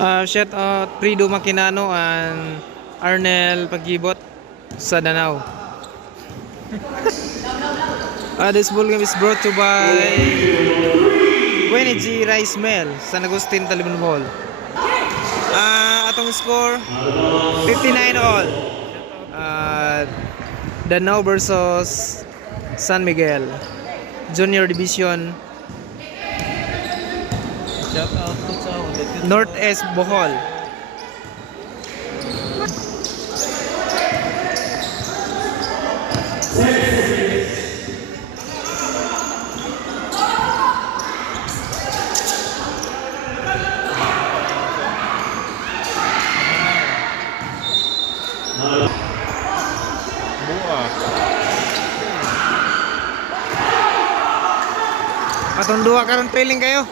Shout out Prido Makinano and Arnel Pagibot sa Danau. This ball game is brought to by Winnie G. Rice Mill, San Agustin, Talibon Bohol. Atong score 59 all. Danau versus San Miguel Junior Division, Shout out to sa Northeast Bohol. Atong duha karon trailing kayo.